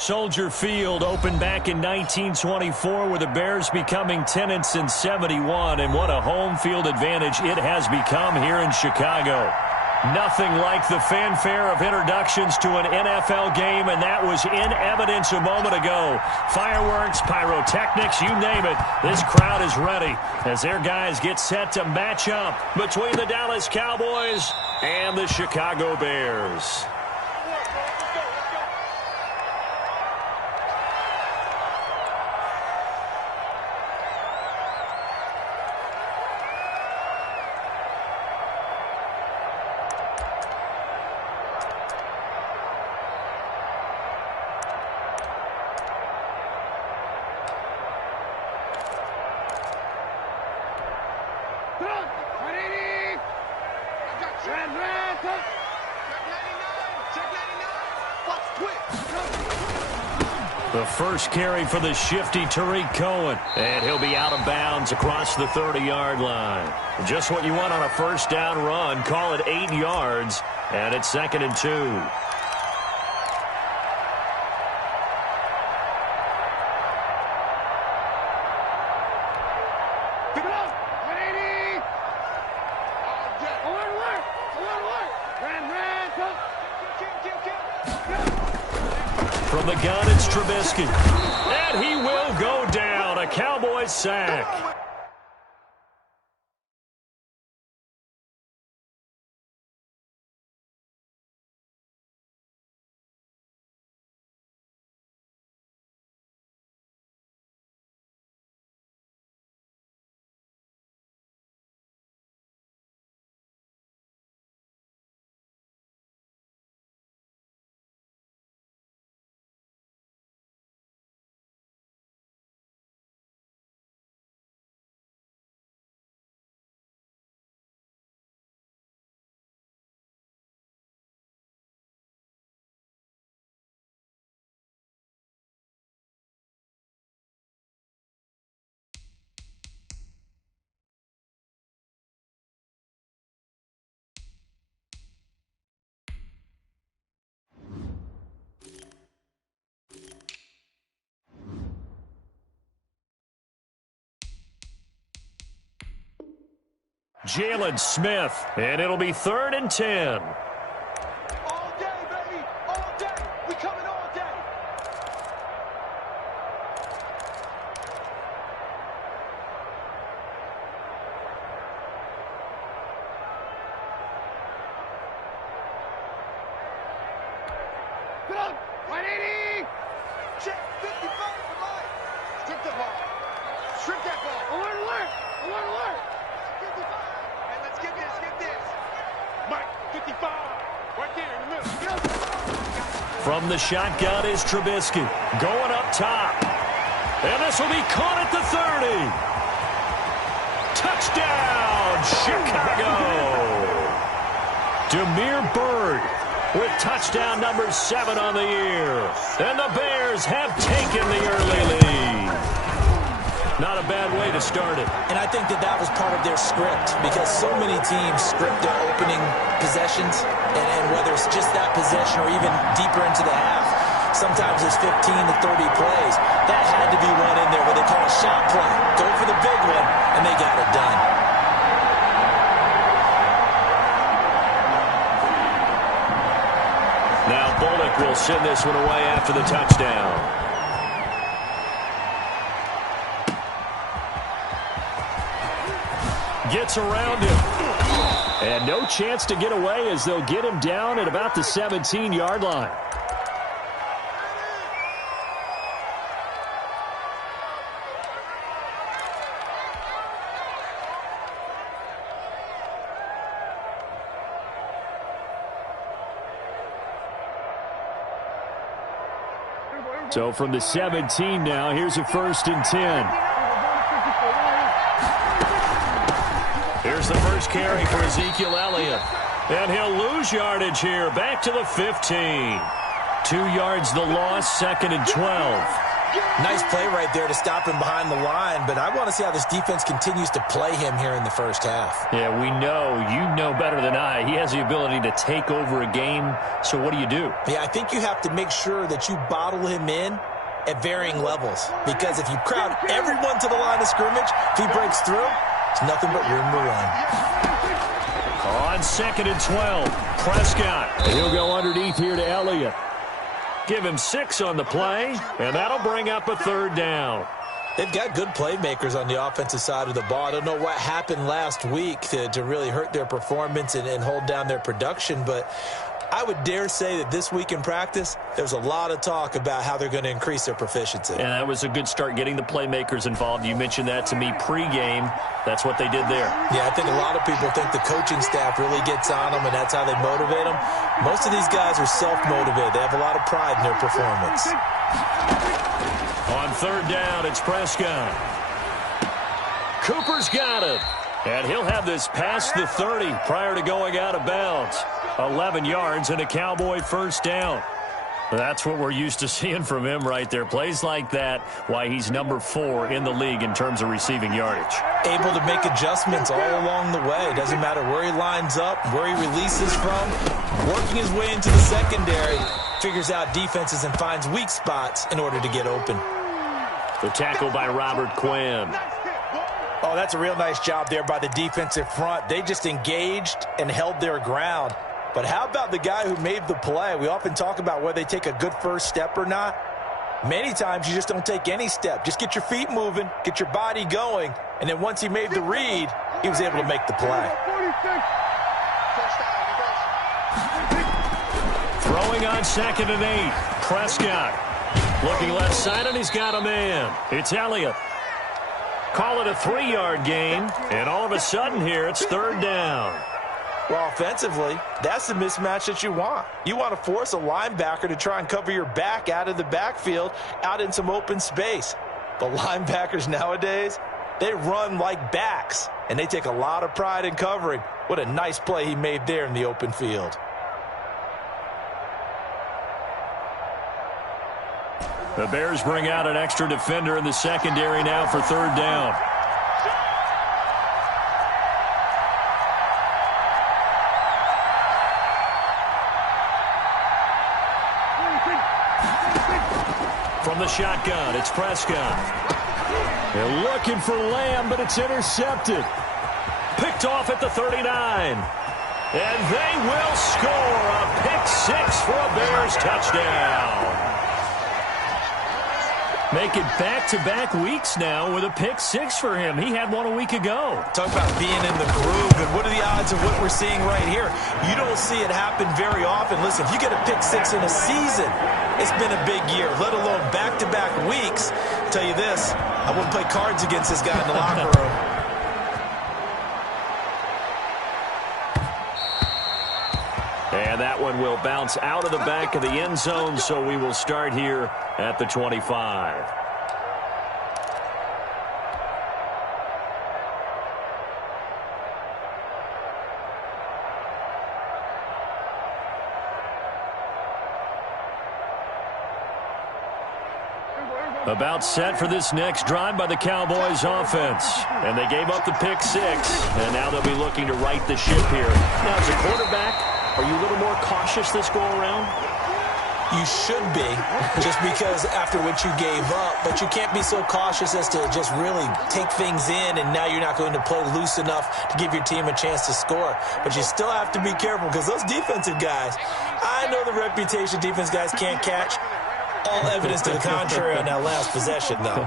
Soldier Field opened back in 1924 with the Bears becoming tenants in 71, and what a home field advantage it has become here in Chicago. Nothing like the fanfare of introductions to an NFL game, and that was in evidence a moment ago. Fireworks, pyrotechnics, you name it. This crowd is ready as their guys get set to match up between the Dallas Cowboys and the Chicago Bears. The first carry for the shifty Tariq Cohen. And he'll be out of bounds across the 30-yard line. Just what you want on a first down run. Call it 8 yards. And it's 2nd and 2. From the gun, it's Trubisky. And he will go down. A Cowboys sack. Jalen Smith, and it'll be 3rd and 10. All day, baby, all day. We coming all day. Get up, 180. Check 55 for mine. Strip the ball. Strip that ball. Alert. 55. Get this. Mike, 55. Right there in the middle. From the shotgun is Trubisky. Going up top. And this will be caught at the 30. Touchdown, Chicago. Damiere Byrd with touchdown number 7 on the year. And the Bears have taken the early lead. Not a bad way to start it. And I think that was part of their script, because so many teams script their opening possessions, and whether it's just that possession or even deeper into the half, sometimes it's 15 to 30 plays. That had to be one in there where they call a shot play. Go for the big one, and they got it done. Now Bullock will send this one away after the touchdown. Gets around him. And no chance to get away as they'll get him down at about the 17-yard line. So from the 17 now, here's a 1st and 10. Here's the first carry for Ezekiel Elliott. And he'll lose yardage here. Back to the 15. 2 yards the loss, 2nd and 12. Nice play right there to stop him behind the line, but I want to see how this defense continues to play him here in the first half. Yeah, we know. You know better than I. He has the ability to take over a game, so what do you do? Yeah, I think you have to make sure that you bottle him in at varying levels, because if you crowd everyone to the line of scrimmage, if he breaks through, it's nothing but room to run. On 2nd and 12, Prescott. He'll go underneath here to Elliott. Give him 6 on the play, and that'll bring up a 3rd down. They've got good playmakers on the offensive side of the ball. I don't know what happened last week to really hurt their performance and hold down their production, but I would dare say that this week in practice, there's a lot of talk about how they're going to increase their proficiency. And that was a good start, getting the playmakers involved. You mentioned that to me pregame. That's what they did there. Yeah, I think a lot of people think the coaching staff really gets on them, and that's how they motivate them. Most of these guys are self-motivated. They have a lot of pride in their performance. On 3rd down, it's Prescott. Cooper's got it. And he'll have this past the 30 prior to going out of bounds. 11 yards and a Cowboy 1st down. That's what we're used to seeing from him right there. Plays like that, why he's number 4 in the league in terms of receiving yardage. Able to make adjustments all along the way. Doesn't matter where he lines up, where he releases from. Working his way into the secondary, figures out defenses and finds weak spots in order to get open. The tackle by Robert Quinn. Oh, that's a real nice job there by the defensive front. They just engaged and held their ground. But how about the guy who made the play? We often talk about whether they take a good first step or not. Many times you just don't take any step. Just get your feet moving, get your body going, and then once he made the read, he was able to make the play. Throwing on 2nd and 8. Prescott. Looking left side, and he's got a man. It's Elliott. Call it a 3-yard gain, and all of a sudden here, it's 3rd down. Well, offensively, that's the mismatch that you want. You want to force a linebacker to try and cover your back out of the backfield, out in some open space. But linebackers nowadays, they run like backs, and they take a lot of pride in covering. What a nice play he made there in the open field. The Bears bring out an extra defender in the secondary now for 3rd down. From the shotgun, it's Prescott. They're looking for Lamb, but it's intercepted. Picked off at the 39. And they will score a pick 6 for a Bears touchdown. Make it back-to-back weeks now with a pick 6 for him. He had one a week ago. Talk about being in the groove, and what are the odds of what we're seeing right here? You don't see it happen very often. Listen, if you get a pick 6 in a season, it's been a big year, let alone back-to-back weeks. I'll tell you this, I wouldn't play cards against this guy in the locker room. And that one will bounce out of the back of the end zone, so we will start here at the 25. About set for this next drive by the Cowboys offense. And they gave up the pick 6, and now they'll be looking to right the ship here. Now, as a quarterback, are you a little more cautious this go-around? You should be, just because after what you gave up, but you can't be so cautious as to just really take things in, and now you're not going to play loose enough to give your team a chance to score. But you still have to be careful, because those defensive guys, I know the reputation defense guys can't catch. All evidence to the contrary on that last possession, though.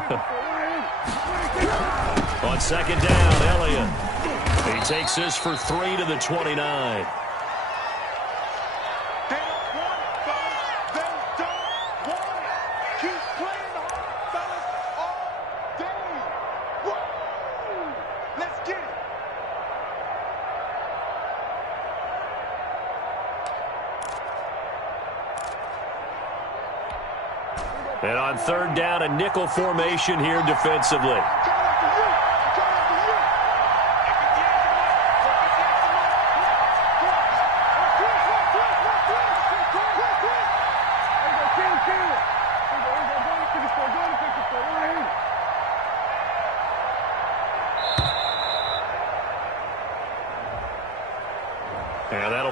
On 2nd down, Elliott. He takes this for 3 to the 29. And on 3rd down, a nickel formation here defensively.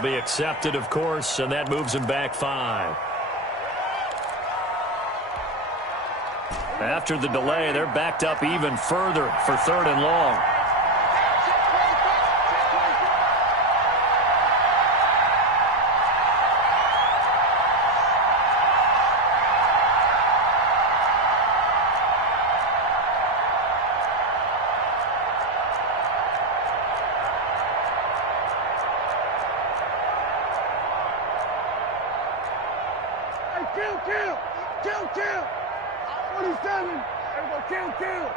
be accepted, of course, and that moves him back 5. After the delay, they're backed up even further for 3rd and long. Kill! 27! Everybody kill!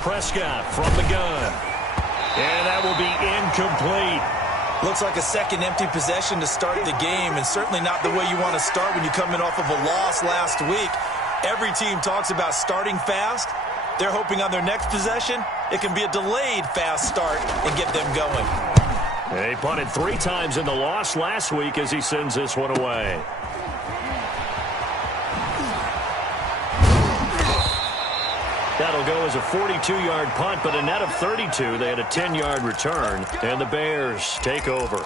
Prescott from the gun. And that will be incomplete. Looks like a second empty possession to start the game, and certainly not the way you want to start when you come in off of a loss last week. Every team talks about starting fast. They're hoping on their next possession, it can be a delayed fast start and get them going. He punted 3 times in the loss last week as he sends this one away. That'll go as a 42-yard punt, but a net of 32. They had a 10-yard return, and the Bears take over.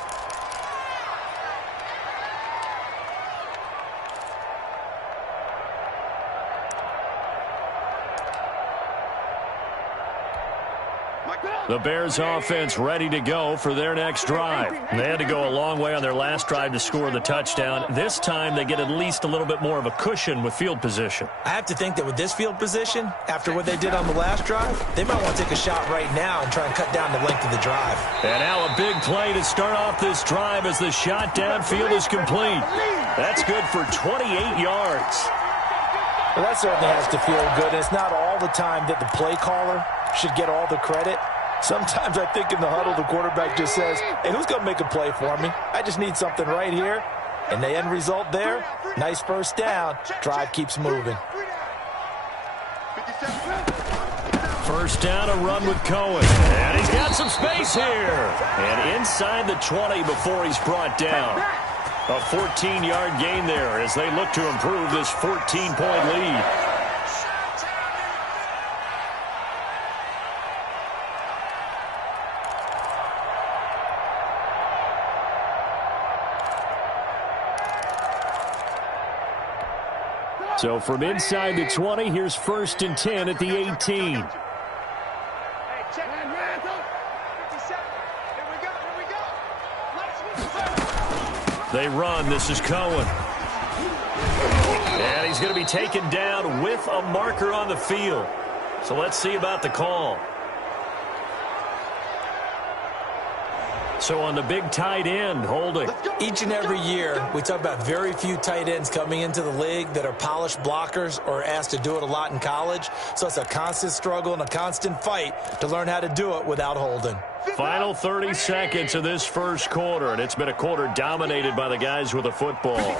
The Bears offense ready to go for their next drive. They had to go a long way on their last drive to score the touchdown. This time they get at least a little bit more of a cushion with field position. I have to think that with this field position, after what they did on the last drive, they might want to take a shot right now and try and cut down the length of the drive. And now a big play to start off this drive as the shot downfield is complete. That's good for 28 yards. Well, that certainly has to feel good. It's not all the time that the play caller should get all the credit. Sometimes I think in the huddle, the quarterback just says, hey, who's going to make a play for me? I just need something right here. And the end result there, nice first down. Drive keeps moving. First down, a run with Cohen. And he's got some space here. And inside the 20 before he's brought down. A 14-yard gain there as they look to improve this 14-point lead. So from inside the 20, here's 1st and 10 at the 18. They run. This is Cohen. And he's going to be taken down with a marker on the field. So let's see about the call. So on the big tight end, holding. Each and every year, we talk about very few tight ends coming into the league that are polished blockers or asked to do it a lot in college. So it's a constant struggle and a constant fight to learn how to do it without holding. Final 30 seconds of this first quarter, and it's been a quarter dominated by the guys with the football.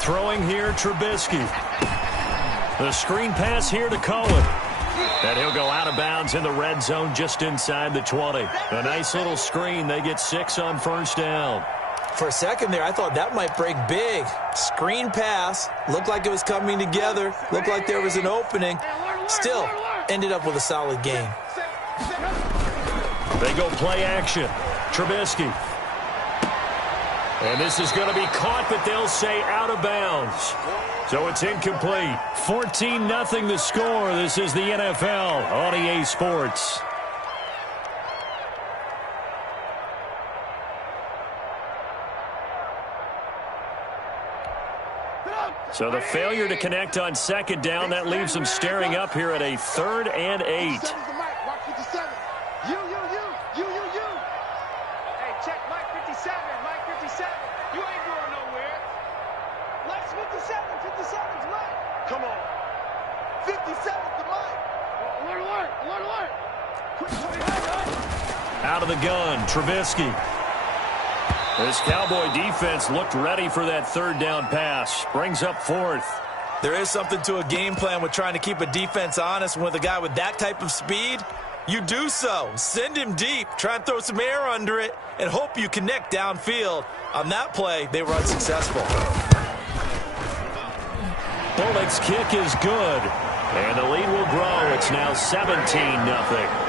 Throwing here, Trubisky. The screen pass here to Cohen. And he'll go out of bounds in the red zone just inside the 20. A nice little screen. They get 6 on first down. For a second there, I thought that might break big. Screen pass. Looked like it was coming together. Looked like there was an opening. Still, ended up with a solid game. They go play action. Trubisky. And this is going to be caught, but they'll say out of bounds. So it's incomplete. 14-0 the score. This is the NFL on EA Sports. So the failure to connect on second down, that leaves them staring up here at a 3rd and 8. Hey, check Mike 57. Mike 57. You ain't going nowhere. Lex 57's Mike. Come on. 57's the Mike. Alert. Out of the gun, Trubisky. This Cowboy defense looked ready for that 3rd down pass. Brings up 4th. There is something to a game plan with trying to keep a defense honest. With a guy with that type of speed, you do so. Send him deep. Try and throw some air under it and hope you connect downfield. On that play, they were unsuccessful. Bullock's kick is good. And the lead will grow. It's now 17-0.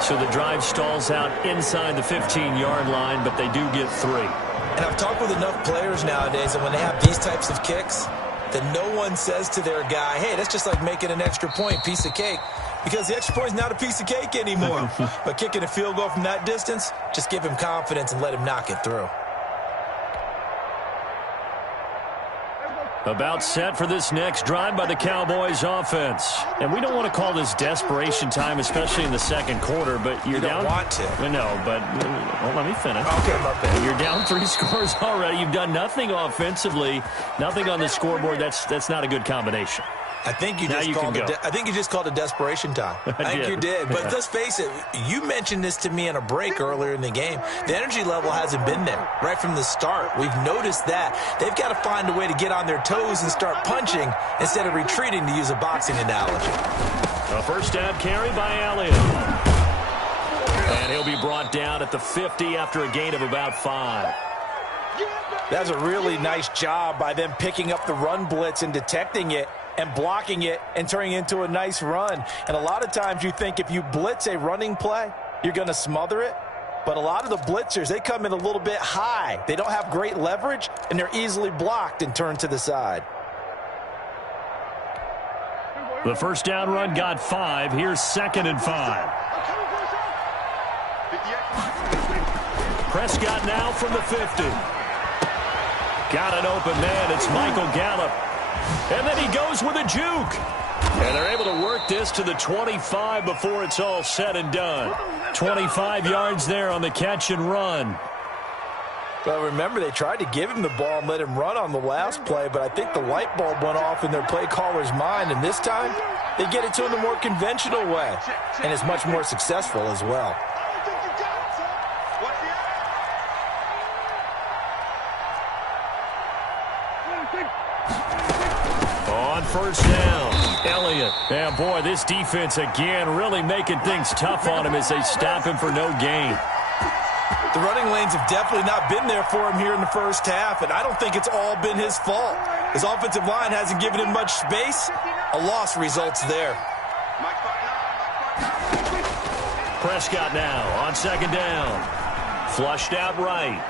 So the drive stalls out inside the 15-yard line, but they do get 3. And I've talked with enough players nowadays, and when they have these types of kicks, that no one says to their guy, hey, that's just like making an extra point, piece of cake. Because the extra point is not a piece of cake anymore. But kicking a field goal from that distance, just give him confidence and let him knock it through. About set for this next drive by the Cowboys offense. And we don't want to call this desperation time, especially in the second quarter, but you're down. You don't want to. No, but well, let me finish. Okay, my bad. You're down 3 scores already. You've done nothing offensively, nothing on the scoreboard. That's not a good combination. I think you just called it desperation time. I think you did. But let's face it, you mentioned this to me in a break earlier in the game. The energy level hasn't been there right from the start. We've noticed that. They've got to find a way to get on their toes and start punching instead of retreating, to use a boxing analogy. A first down carry by Elliott. And he'll be brought down at the 50 after a gain of about 5. That's a really nice job by them picking up the run blitz and detecting it and blocking it and turning it into a nice run. And a lot of times you think if you blitz a running play, you're going to smother it. But a lot of the blitzers, they come in a little bit high. They don't have great leverage, and they're easily blocked and turned to the side. The first down run got 5. Here's 2nd and 5. Prescott now from the 50. Got an open man. It's Michael Gallup. And then he goes with a juke. And they're able to work this to the 25 before it's all said and done. 25 yards there on the catch and run. Well, remember, they tried to give him the ball and let him run on the last play, but I think the light bulb went off in their play caller's mind, and this time they get it to him the more conventional way, and it's much more successful as well. On first down, Elliott. And boy, this defense again really making things tough on him as they stop him for no gain. The running lanes have definitely not been there for him here in the first half, and I don't think it's all been his fault. His offensive line hasn't given him much space. A loss results there. Prescott now on 2nd down. Flushed out right.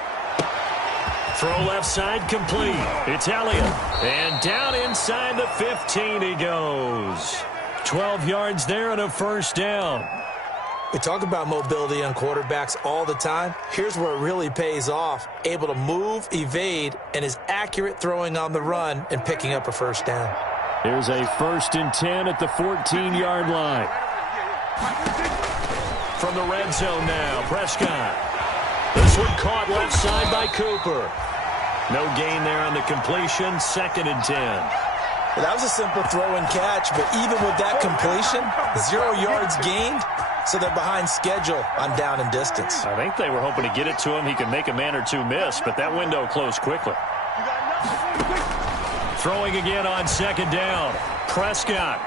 Throw left side complete. It's Elliott. And down inside the 15 he goes. 12 yards there and a first down. We talk about mobility on quarterbacks all the time. Here's where it really pays off. Able to move, evade, and is accurate throwing on the run and picking up a first down. Here's a 1st and 10 at the 14-yard line. From the red zone now, Prescott. This one caught left side by Cooper. No gain there on the completion, 2nd and 10. Well, that was a simple throw and catch, but even with that completion, 0 yards gained, so they're behind schedule on down and distance. I think they were hoping to get it to him. He could make a man or two miss, but that window closed quickly. Throwing again on 2nd down. Prescott.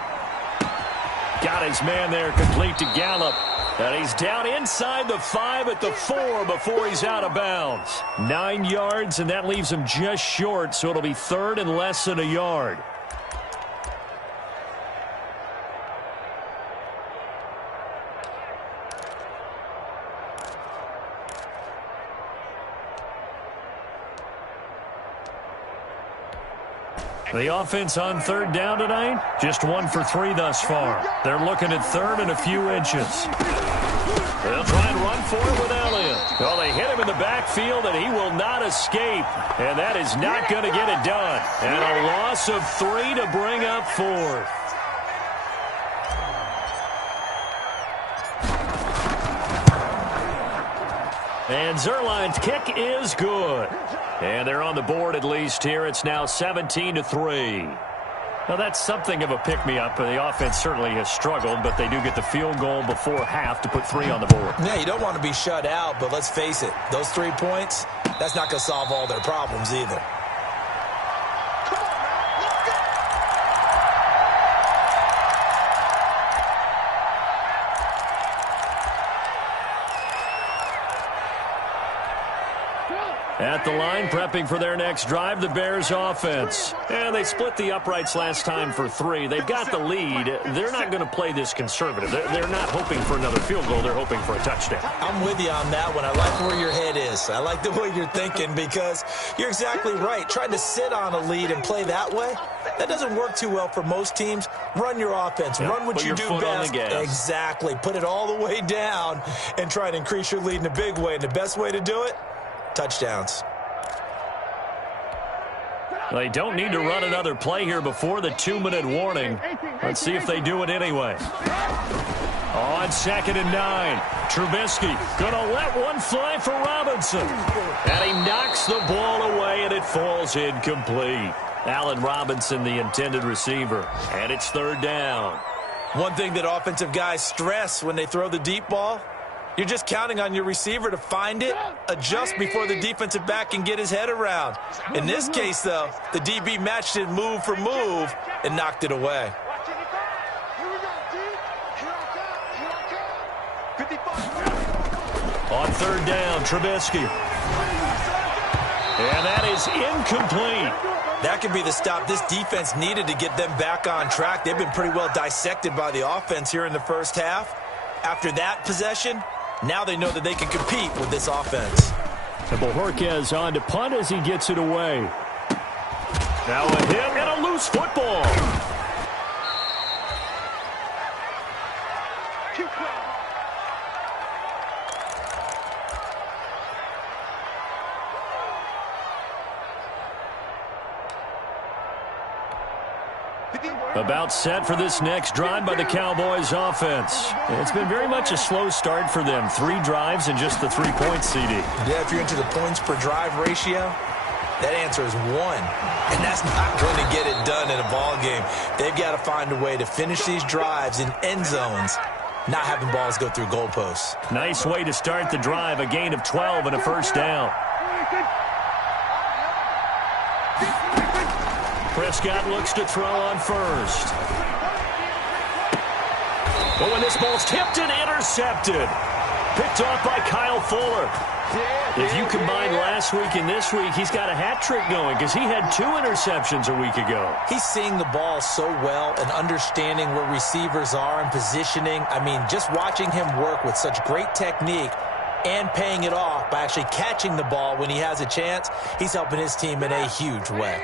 Got his man there complete to Gallup. And he's down inside the 5 at the 4 before he's out of bounds. 9 yards, and that leaves him just short, so it'll be 3rd and less than a yard. The offense on 3rd down tonight, just 1 for 3 thus far. They're looking at 3rd and a few inches. They'll try and run for it with Elliott. Well, they hit him in the backfield, and he will not escape. And that is not going to get it done. And a loss of 3 to bring up 4th. And Zerline's kick is good. And they're on the board at least here. It's now 17-3. Now, that's something of a pick-me-up. The offense certainly has struggled, but they do get the field goal before half to put 3 on the board. Yeah, you don't want to be shut out, but let's face it, those 3 points, that's not going to solve all their problems either. At the line, prepping for their next drive, the Bears offense. And they split the uprights last time for 3. They've got the lead. They're not going to play this conservative. They're not hoping for another field goal. They're hoping for a touchdown. I'm with you on that one. I like where your head is. I like the way you're thinking because you're exactly right. Trying to sit on a lead and play that way, that doesn't work too well for most teams. Run your offense. Yep. Run what you do best. Exactly. Put it all the way down and try and increase your lead in a big way. And the best way to do it, touchdowns. They don't need to run another play here before the 2-minute warning. Let's see if they do it anyway. On 2nd and 9, Trubisky going to let one fly for Robinson. And he knocks the ball away, and it falls incomplete. Allen Robinson, the intended receiver. And it's 3rd down. One thing that offensive guys stress when they throw the deep ball, you're just counting on your receiver to find it, adjust before the defensive back can get his head around. In this case, though, the DB matched it move for move and knocked it away. On 3rd down, Trubisky. And that is incomplete. That could be the stop this defense needed to get them back on track. They've been pretty well dissected by the offense here in the first half. After that possession, now they know that they can compete with this offense. And Bojorquez on to punt as he gets it away. Now a hit and a loose football. About set for this next drive by the Cowboys offense. It's been very much a slow start for them. 3 drives and just the 3 points, CD. Yeah, if you're into the points per drive ratio, that answer is 1. And that's not going to get it done in a ball game. They've got to find a way to finish these drives in end zones, not having balls go through goalposts. Nice way to start the drive. A gain of 12 and a 1st down. Prescott looks to throw on 1st. But when this ball's tipped and intercepted. Picked off by Kyle Fuller. If you combine last week and this week, he's got a hat trick going because he had 2 interceptions a week ago. He's seeing the ball so well and understanding where receivers are and positioning. I mean, just watching him work with such great technique and paying it off by actually catching the ball when he has a chance, he's helping his team in a huge way.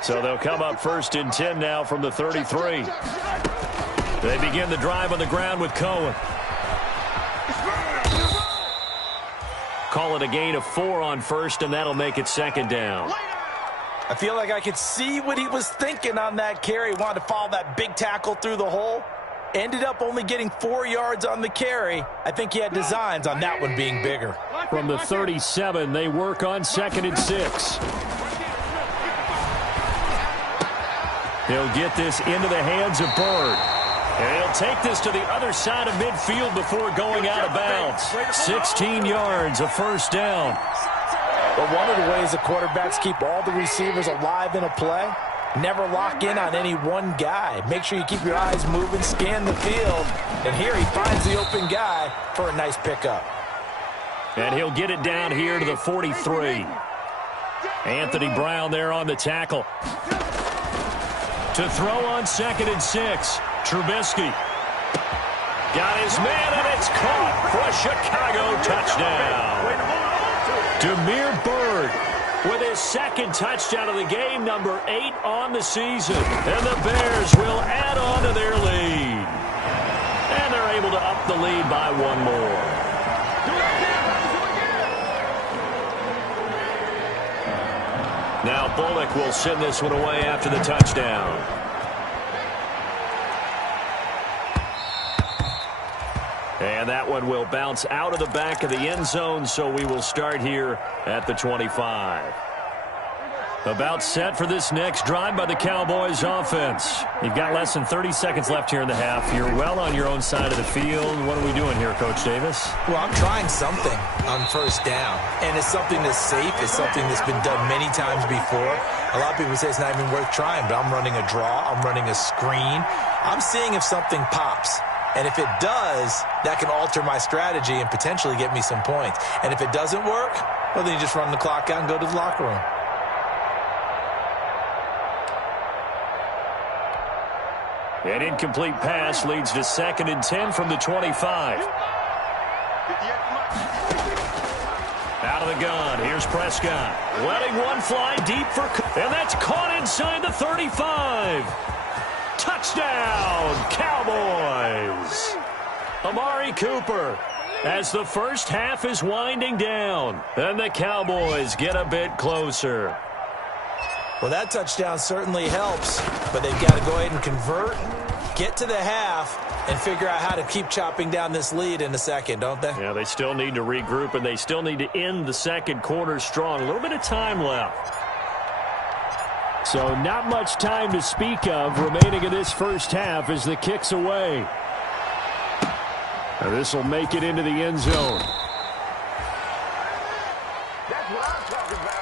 So they'll come up 1st and 10 now from the 33. They begin the drive on the ground with Cohen. Call it a gain of 4 on 1st, and that'll make it 2nd down. I feel like I could see what he was thinking on that carry. Wanted to follow that big tackle through the hole. Ended up only getting 4 yards on the carry. I think he had designs on that one being bigger. From the 37, they work on 2nd and 6. He'll get this into the hands of Bird. And he'll take this to the other side of midfield before going out of bounds. 16 yards, a 1st down. But one of the ways the quarterbacks keep all the receivers alive in a play, never lock in on any one guy. Make sure you keep your eyes moving, scan the field. And here he finds the open guy for a nice pickup. And he'll get it down here to the 43. Anthony Brown there on the tackle. To throw on 2nd and 6. Trubisky. Got his man, and it's caught for a Chicago touchdown. Damiere Byrd with his 2nd touchdown of the game, number 8 on the season. And the Bears will add on to their lead. And they're able to up the lead by 1 more. Now Bullock will send this one away after the touchdown. And that one will bounce out of the back of the end zone, so we will start here at the 25. About set for this next drive by the Cowboys offense. You've got less than 30 seconds left here in the half. You're well on your own side of the field. What are we doing here, Coach Davis? Well, I'm trying something on 1st down, and it's something that's safe. It's something that's been done many times before. A lot of people say it's not even worth trying, but I'm running a draw. I'm running a screen. I'm seeing if something pops. And if it does, that can alter my strategy and potentially get me some points. And if it doesn't work, Well, then you just run the clock out and go to the locker room. An incomplete pass leads to 2nd and 10 from the 25. Out of the gun, here's Prescott. Letting one fly deep for... And that's caught inside the 35. Touchdown, Cowboys. Amari Cooper as the first half is winding down. And the Cowboys get a bit closer. Well, that touchdown certainly helps, but they've got to go ahead and convert, get to the half, and figure out how to keep chopping down this lead in the second, don't they? Yeah, they still need to regroup, and they still need to end the second quarter strong. A little bit of time left. So not much time to speak of remaining in this first half as the kick's away. Now this will make it into the end zone. That's what I'm talking about.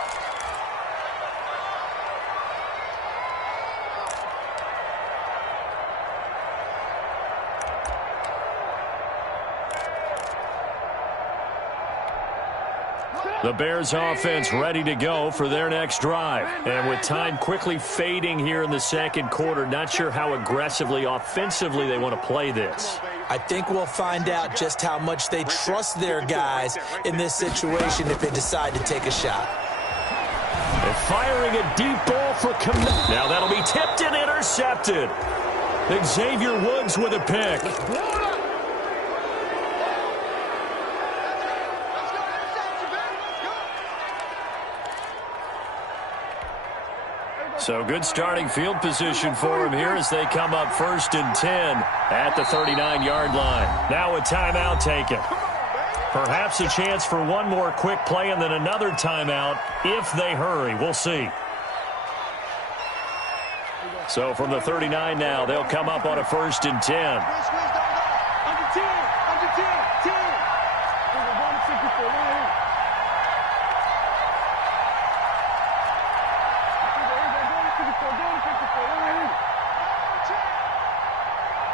The Bears offense ready to go for their next drive. And with time quickly fading here in the second quarter, not sure how aggressively, offensively they want to play this. I think we'll find out just how much they trust their guys in this situation if they decide to take a shot. They're firing a deep ball for command. Now that'll be tipped and intercepted. Xavier Woods with a pick. So good starting field position for him here as they come up 1st and 10 at the 39-yard line. Now a timeout taken. Perhaps a chance for one more quick play and then another timeout if they hurry. We'll see. So from the 39 now, they'll come up on a 1st and 10. Under 10, 10.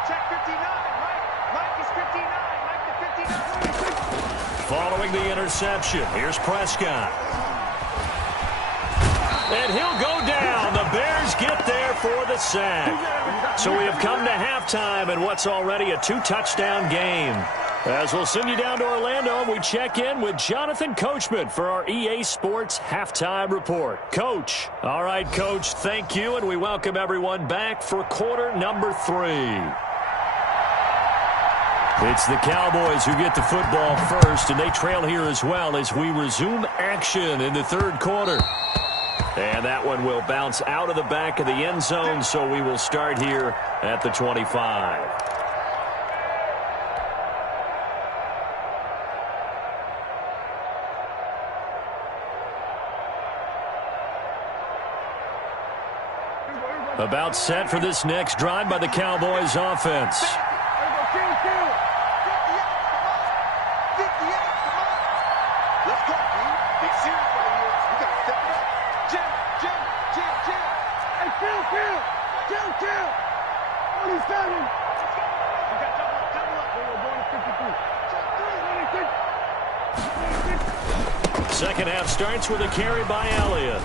Check 59, Mike is 59, Mike the 59. Following the interception, here's Prescott. And he'll go down. The Bears get there for the sack. So we have come to halftime in what's already a 2-touchdown game. As we'll send you down to Orlando, we check in with Jonathan Coachman for our EA Sports Halftime Report. Coach. All right, Coach, thank you, and we welcome everyone back for quarter number 3. It's the Cowboys who get the football first, and they trail here as well as we resume action in the third quarter. And that one will bounce out of the back of the end zone, so we will start here at the 25. About set for this next drive by the Cowboys offense. 58, come on. Let's go, dude. Big serious right here. We got to step it up. Jim. Hey, Phil. 27. We got double up. We're going to 53. Second half starts with a carry by Elliott.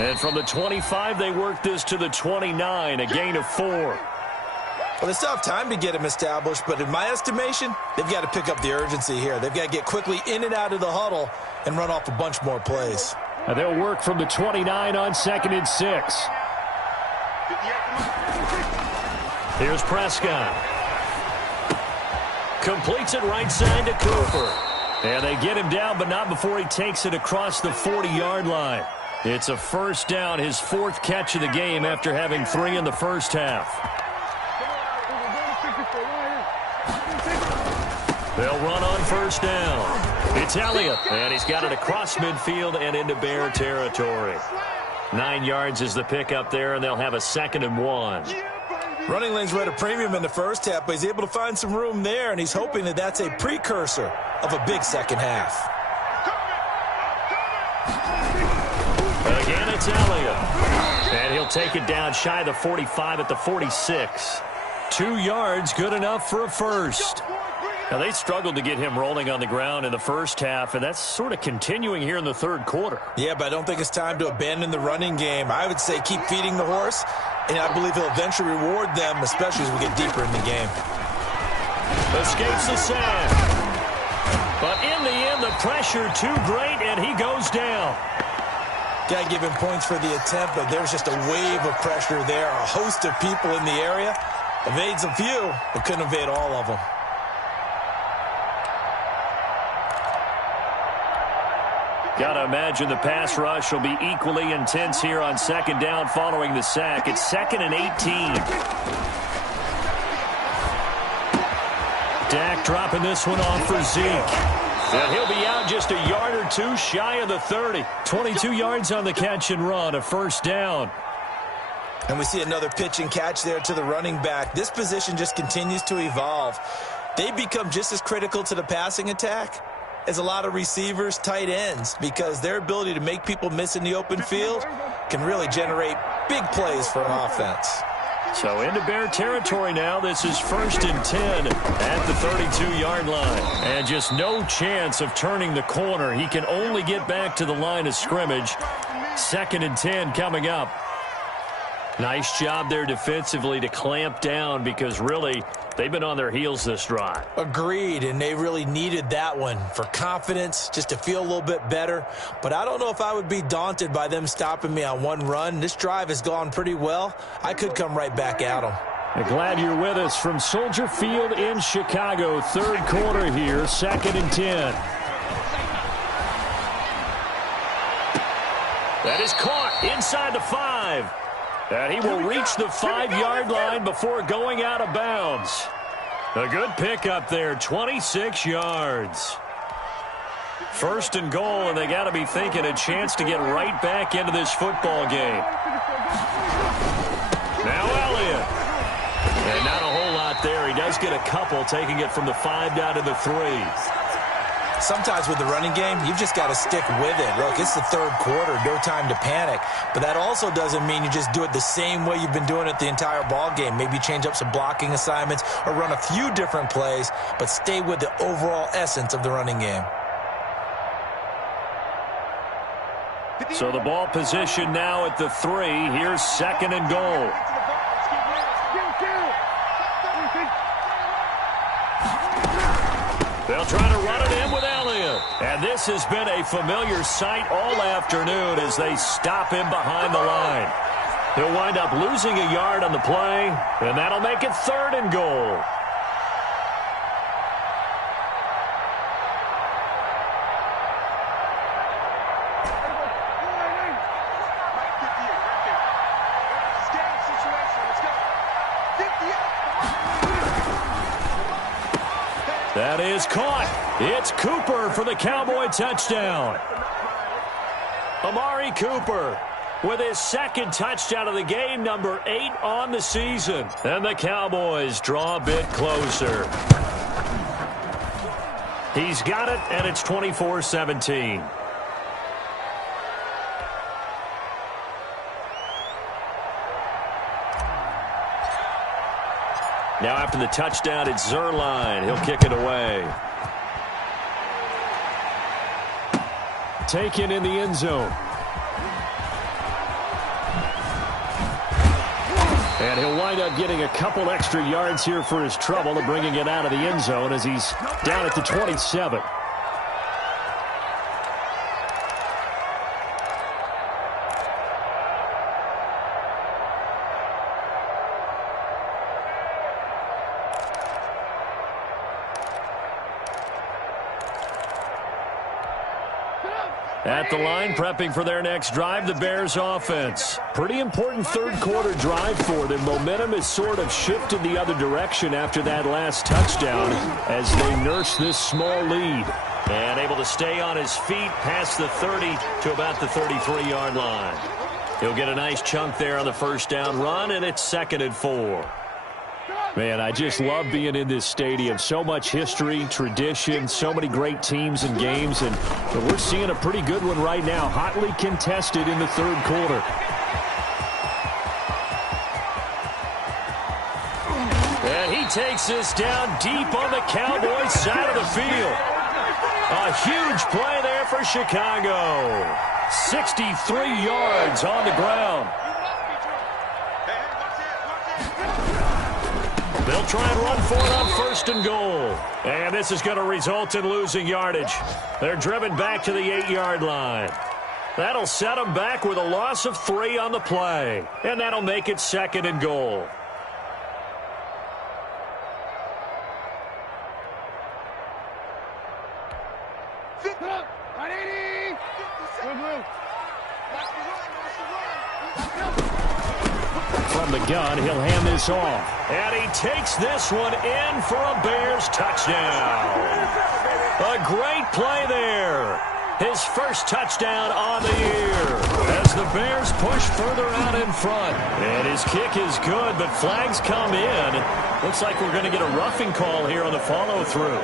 And from the 25, they work this to the 29, a gain of 4. Well, they still have time to get him established, but in my estimation, they've got to pick up the urgency here. They've got to get quickly in and out of the huddle and run off a bunch more plays. And they'll work from the 29 on 2nd and 6. Here's Prescott. Completes it right side to Cooper. And they get him down, but not before he takes it across the 40-yard line. It's a first down, his 4th catch of the game after having 3 in the first half. They'll run on first down. It's Elliott, and he's got it across midfield and into Bear territory. 9 yards is the pickup there, and they'll have a 2nd and 1. Running lanes were at a premium in the first half, but he's able to find some room there, and he's hoping that that's a precursor of a big second half. Again, it's Elliott. And he'll take it down shy of the 45 at the 46. 2 yards, good enough for a first. Now, they struggled to get him rolling on the ground in the first half, and that's sort of continuing here in the third quarter. Yeah, but I don't think it's time to abandon the running game. I would say keep feeding the horse, and I believe he'll eventually reward them, especially as we get deeper in the game. Escapes the sand. But in the end, the pressure too great, and he goes down. Got to give him points for the attempt, but there's just a wave of pressure there. A host of people in the area. Evades a few, but couldn't evade all of them. Got to imagine the pass rush will be equally intense here on second down following the sack. It's 2nd and 18. Dak dropping this one off for Zeke. And he'll be out just a yard or two shy of the 30. 22 yards on the catch and run, a first down. And we see another pitch and catch there to the running back. This position just continues to evolve. They become just as critical to the passing attack as a lot of receivers, tight ends, because their ability to make people miss in the open field can really generate big plays for an offense. So into Bear territory now. This is 1st and 10 at the 32-yard line. And just no chance of turning the corner. He can only get back to the line of scrimmage. 2nd and 10 coming up. Nice job there defensively to clamp down, because really they've been on their heels this drive. Agreed, and they really needed that one for confidence, just to feel a little bit better. But I don't know if I would be daunted by them stopping me on one run. This drive has gone pretty well. I could come right back at them. Glad you're with us from Soldier Field in Chicago. Third quarter here, 2nd and 10. That is caught inside the 5. And he will reach the 5-yard line before going out of bounds. A good pickup there, 26 yards. 1st and goal, and they got to be thinking a chance to get right back into this football game. Now Elliott. And not a whole lot there. He does get a couple, taking it from the 5 down to the 3. Sometimes with the running game, you've just got to stick with it. Look, it's the third quarter, no time to panic. But that also doesn't mean you just do it the same way you've been doing it the entire ball game. Maybe change up some blocking assignments or run a few different plays, but stay with the overall essence of the running game. So the ball position now at the 3. Here's 2nd and goal. They'll try to run it in with Elliott. And this has been a familiar sight all afternoon as they stop him behind the line. He'll wind up losing a yard on the play, and that'll make it 3rd and goal. That is caught. It's Cooper for the Cowboy touchdown. Amari Cooper with his 2nd touchdown of the game, number 8 on the season. And the Cowboys draw a bit closer. He's got it, and it's 24-17. Now after the touchdown, it's Zerline. He'll kick it away. Taken in the end zone. And he'll wind up getting a couple extra yards here for his trouble of bringing it out of the end zone as he's down at the 27. At the line, prepping for their next drive, the Bears offense. Pretty important third quarter drive for them. Momentum has sort of shifted the other direction after that last touchdown as they nurse this small lead. And able to stay on his feet past the 30 to about the 33-yard line. He'll get a nice chunk there on the first down run, and it's 2nd and 4. Man, I just love being in this stadium. So much history, tradition, so many great teams and games, and we're seeing a pretty good one right now, hotly contested in the third quarter. And he takes this down deep on the Cowboys side of the field. A huge play there for Chicago. 63 yards on the ground. They'll try and run for it on 1st and goal. And this is going to result in losing yardage. They're driven back to the 8-yard line. That'll set them back with a loss of 3 on the play. And that'll make it 2nd and goal. From the gun, he'll hand this off. And he takes this one in for a Bears touchdown. A great play there. His first touchdown on the year as the Bears push further out in front. And his kick is good, but flags come in. Looks like we're going to get a roughing call here on the follow-through.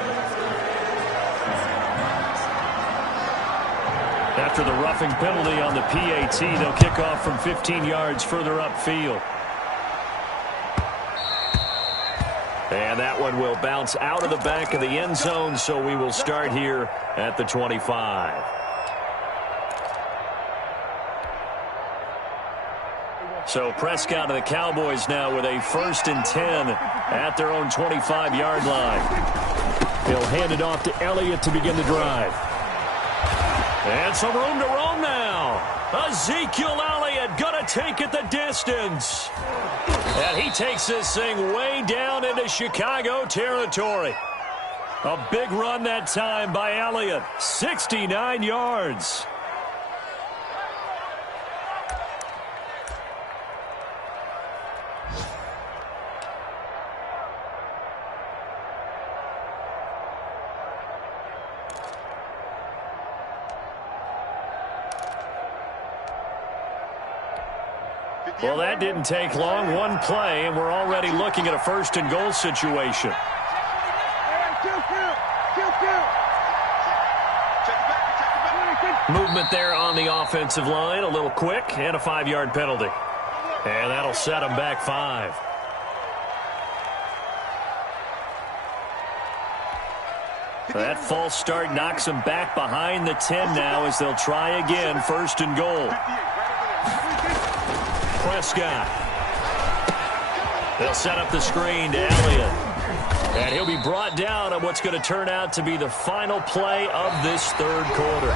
After the roughing penalty on the PAT, they'll kick off from 15 yards further upfield. And that one will bounce out of the back of the end zone, so we will start here at the 25. So Prescott and the Cowboys now with a 1st and 10 at their own 25-yard line. He'll hand it off to Elliott to begin the drive. And some room to roam now. Ezekiel Elliott going to take it the distance. And he takes this thing way down into Chicago territory. A big run that time by Elliott. 69 yards. Well, that didn't take long. One play, and we're already looking at a 1st and goal situation. Movement there on the offensive line, a little quick, and a 5-yard penalty. And that'll set them back 5. That false start knocks them back behind the 10 now as they'll try again, 1st and goal. Prescott. They'll set up the screen to Elliott. And he'll be brought down on what's going to turn out to be the final play of this 3rd quarter.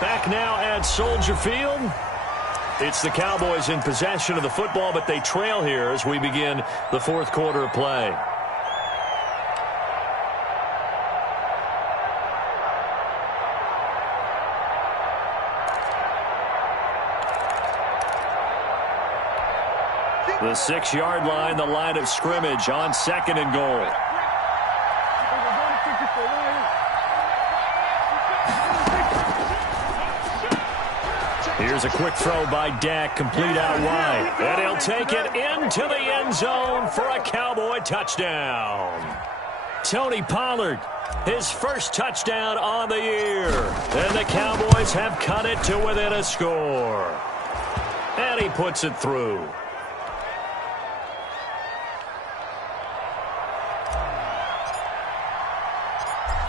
Back now at Soldier Field. It's the Cowboys in possession of the football, but they trail here as we begin the 4th quarter of play. The 6-yard line, the line of scrimmage on 2nd and goal. Here's a quick throw by Dak, complete out wide. And he'll take it into the end zone for a Cowboy touchdown. Tony Pollard, his first touchdown on the year. And the Cowboys have cut it to within a score. And he puts it through.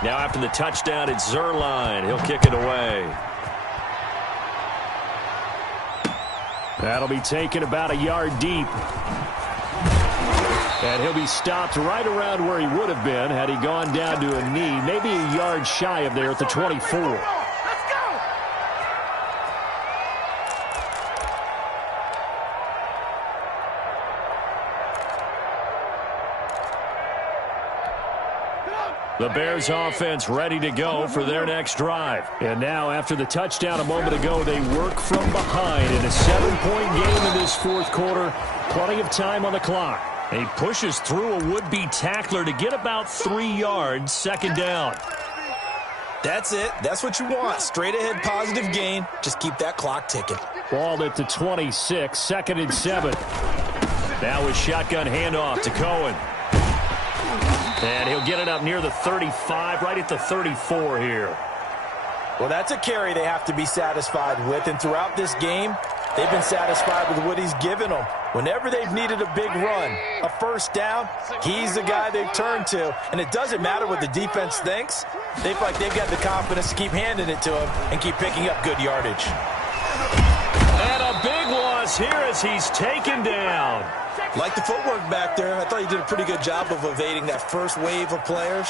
Now after the touchdown, it's Zerline. He'll kick it away. That'll be taken about a yard deep. And he'll be stopped right around where he would have been had he gone down to a knee, maybe a yard shy of there at the 24. The Bears offense ready to go for their next drive. And now after the touchdown a moment ago, they work from behind in a 7-point game in this 4th quarter. Plenty of time on the clock. He pushes through a would-be tackler to get about 3 yards, 2nd down. That's it. That's what you want. Straight ahead positive gain. Just keep that clock ticking. Ball at the 26, 2nd and 7. Now with shotgun handoff to Cohen. And he'll get it up near the 35, right at the 34 here. Well, that's a carry they have to be satisfied with. And throughout this game, They've been satisfied with what he's given them. Whenever they've needed a big run, a first down, he's the guy they've turned to. And it doesn't matter what the defense thinks. They feel like they've got the confidence to keep handing it to him and keep picking up good yardage. And a big loss here as he's taken down. Like the footwork back there. I thought he did a pretty good job of evading that first wave of players.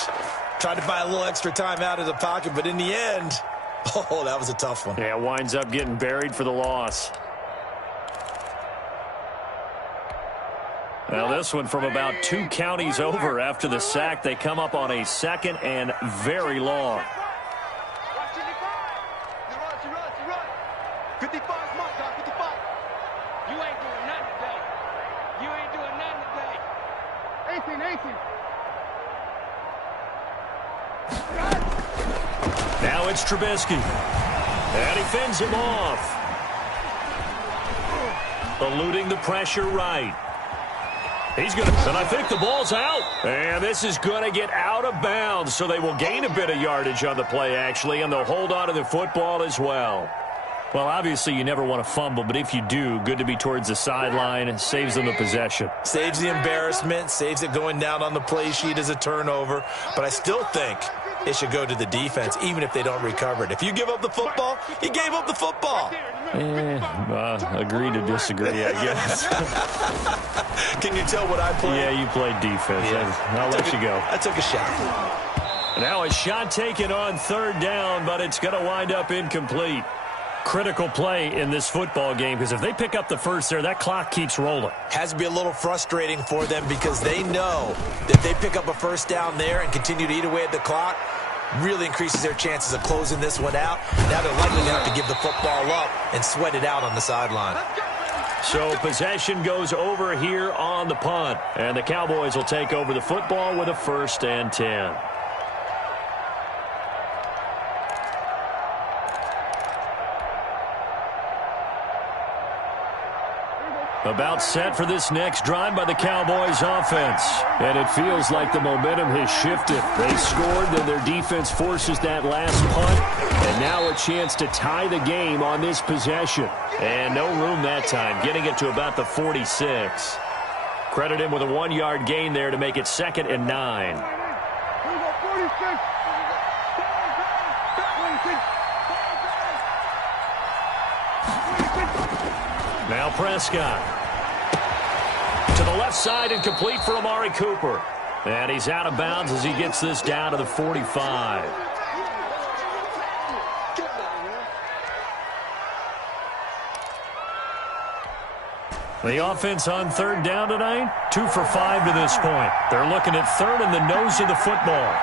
Tried to buy a little extra time out of the pocket, but in the end, oh, that was a tough one. Yeah, winds up getting buried for the loss. Now this one from about 2 counties over after the sack. They come up on a 2nd and very long. 55 mark, guy, 55. You ain't doing nothing today. You ain't doing nothing today. 18. Now it's Trubisky. And he fends him off. Eluding the pressure right. He's going to, and I think the ball's out. And this is going to get out of bounds, so they will gain a bit of yardage on the play, actually, and they'll hold on to the football as well. Well, obviously, you never want to fumble, but if you do, good to be towards the sideline. Saves them the possession. Saves the embarrassment, saves it going down on the play sheet as a turnover. But I still think it should go to the defense, even if they don't recover it. If you give up the football, you gave up the football. Agree to disagree, I guess. Can you tell what I played? Yeah, you played defense. Yeah. I'll let you go. I took a shot. Now a shot taken on 3rd down, but it's going to wind up incomplete. Critical play in this football game, because if they pick up the first there, that clock keeps rolling. Has to be a little frustrating for them because they know that they pick up a first down there and continue to eat away at the clock, really increases their chances of closing this one out. Now they're likely going to have to give the football up and sweat it out on the sideline. So possession goes over here on the punt, and the Cowboys will take over the football with a 1st and 10. About set for this next drive by the Cowboys offense. And it feels like the momentum has shifted. They scored, then their defense forces that last punt. And now a chance to tie the game on this possession. And no room that time, getting it to about the 46. Credit him with a 1-yard gain there to make it 2nd and 9. Now Prescott. To the left side and complete for Amari Cooper. And he's out of bounds as he gets this down to the 45. The offense on 3rd down tonight, 2 for 5 to this point. They're looking at 3rd and the nose of the football.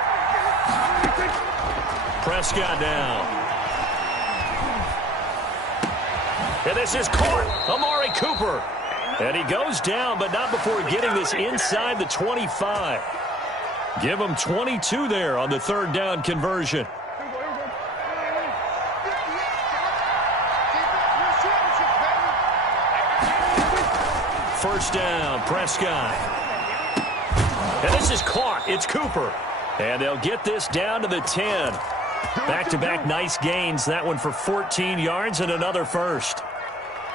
Prescott down. And this is caught. Amari Cooper. And he goes down, but not before getting this inside the 25. Give him 22 there on the 3rd down conversion. First down, Prescott. And this is caught. It's Cooper. And they'll get this down to the 10. Back-to-back nice gains. That one for 14 yards and another first.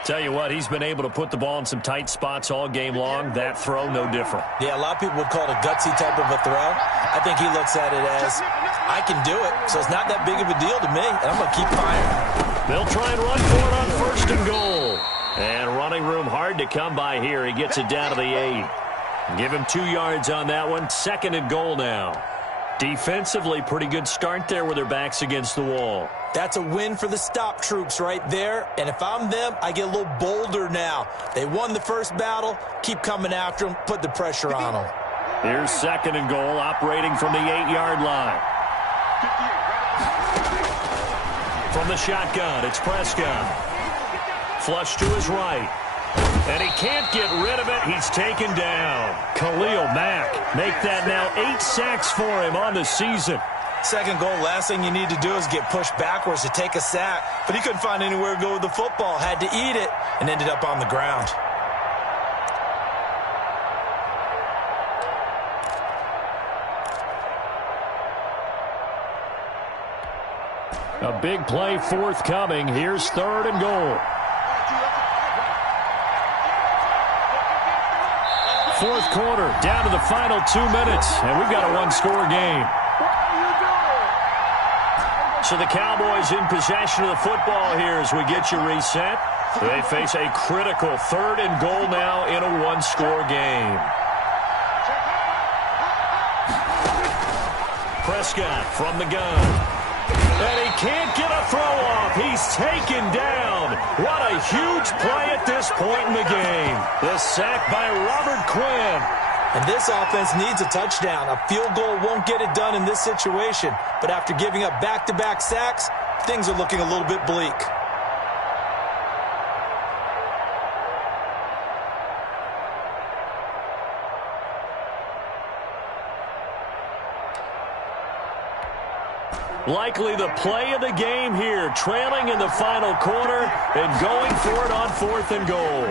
Tell you what, he's been able to put the ball in some tight spots all game long. That throw, no different. Yeah, a lot of people would call it a gutsy type of a throw. I think he looks at it as, I can do it, so it's not that big of a deal to me, and I'm going to keep firing. They'll try and run for it on 1st and goal. And running room hard to come by here. He gets it down to the 8. Give him 2 yards on that one. 2nd and goal now. Defensively, pretty good start there with their backs against the wall. That's a win for the stop troops right there. And if I'm them, I get a little bolder now. They won the first battle. Keep coming after them. Put the pressure on them. Here's 2nd and goal, operating from the 8-yard line. From the shotgun, it's Prescott. Flush to his right. And he can't get rid of it. He's taken down. Khalil Mack make that now 8 sacks for him on the season. 2nd goal, last thing you need to do is get pushed backwards to take a sack. But he couldn't find anywhere to go with the football. Had to eat it and ended up on the ground. A big play forthcoming. Here's 3rd and goal. fourth quarter, down to the final 2 minutes, and we've got a one-score game. So the Cowboys in possession of the football here as we get you reset. They face a critical 3rd and goal now in a one-score game. Prescott from the gun. And he can't get a throw off. He's taken down. What a huge play at this point in the game. The sack by Robert Quinn. And this offense needs a touchdown. A field goal won't get it done in this situation. But after giving up back-to-back sacks, things are looking a little bit bleak. Likely the play of the game here, trailing in the final quarter and going for it on 4th and goal.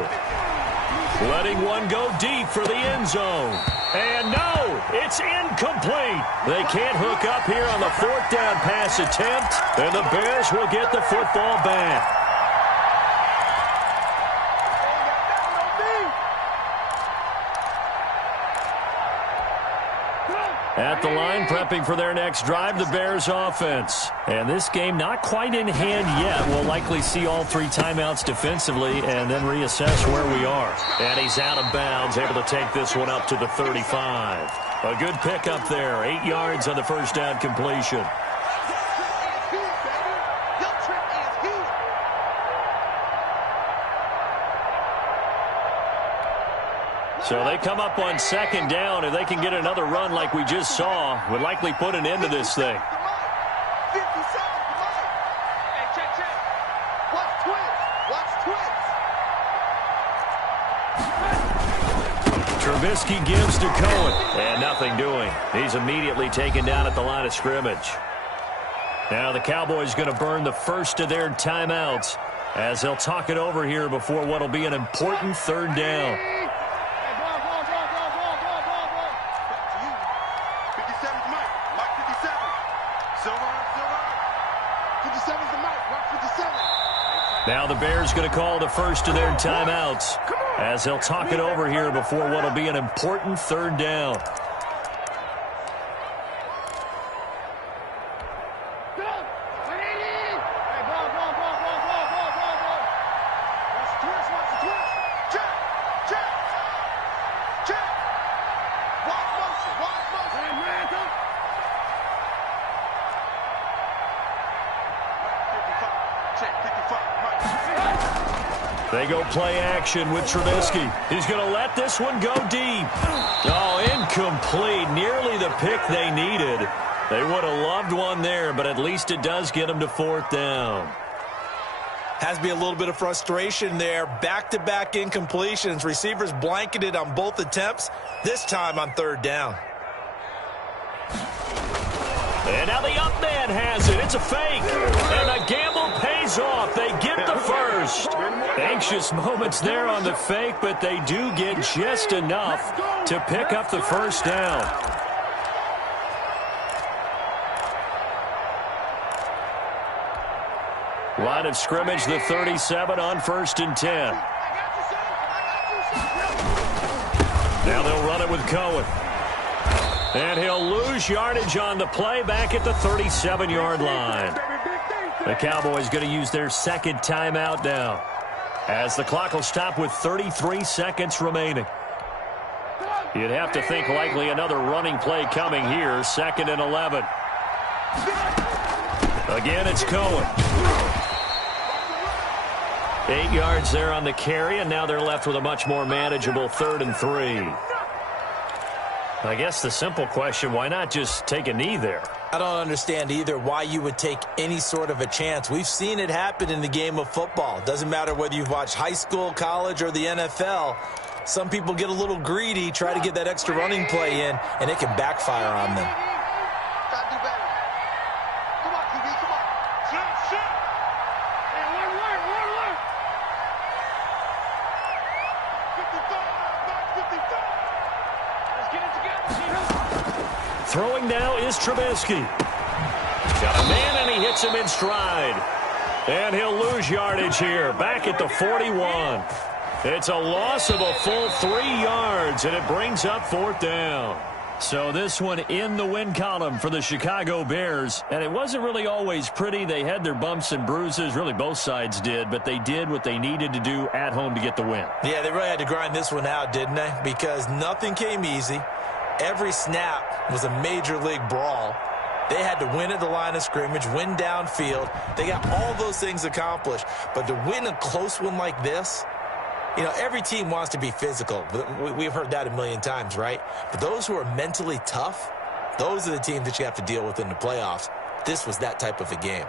Letting one go deep for the end zone. And no, it's incomplete. They can't hook up here on the 4th down pass attempt, and the Bears will get the football back. At the line, prepping for their next drive, the Bears offense. And this game not quite in hand yet. We'll likely see all 3 timeouts defensively and then reassess where we are. And he's out of bounds, able to take this one up to the 35. A good pickup there, 8 yards on the first down completion. So they come up on 2nd down. If they can get another run like we just saw, would likely put an end to this thing. Trubisky gives to Cohen, and nothing doing. He's immediately taken down at the line of scrimmage. Now the Cowboys going to burn the first of their timeouts as they'll talk it over here before what will be an important 3rd down. Now the Bears going to call the first of their timeouts as they'll talk it over here before what will be an important 3rd down. They go play action with Trubisky. He's going to let this one go deep. Oh, incomplete. Nearly the pick they needed. They would have loved one there, but at least it does get them to 4th down. Has to be a little bit of frustration there. Back-to-back incompletions. Receivers blanketed on both attempts, this time on 3rd down. And now the up man has it. It's a fake. And the gamble pays off. They get the first. Anxious moments there on the fake, but they do get just enough to pick up the first down. Line of scrimmage, the 37 on 1st and 10. Now they'll run it with Cohen. And he'll lose yardage on the play back at the 37-yard line. The Cowboys going to use their 2nd timeout now, as the clock will stop with 33 seconds remaining. You'd have to think likely another running play coming here, 2nd and 11. Again, it's Cohen. 8 yards there on the carry, and now they're left with a much more manageable 3rd and 3. I guess the simple question, why not just take a knee there? I don't understand either why you would take any sort of a chance. We've seen it happen in the game of football. Doesn't matter whether you've watched high school, college, or the NFL. Some people get a little greedy, try to get that extra running play in, and it can backfire on them. Throwing now is Trubisky. Got a man, and he hits him in stride. And he'll lose yardage here, back at the 41. It's a loss of a full 3 yards, and it brings up 4th down. So this one in the win column for the Chicago Bears. And it wasn't really always pretty. They had their bumps and bruises. Really, both sides did. But they did what they needed to do at home to get the win. Yeah, they really had to grind this one out, didn't they? Because nothing came easy. Every snap was a major league brawl. They had to win at the line of scrimmage, win downfield. They got all those things accomplished. But to win a close one like this, you know, every team wants to be physical. We've heard that a million times, right? But those who are mentally tough, those are the teams that you have to deal with in the playoffs. This was that type of a game.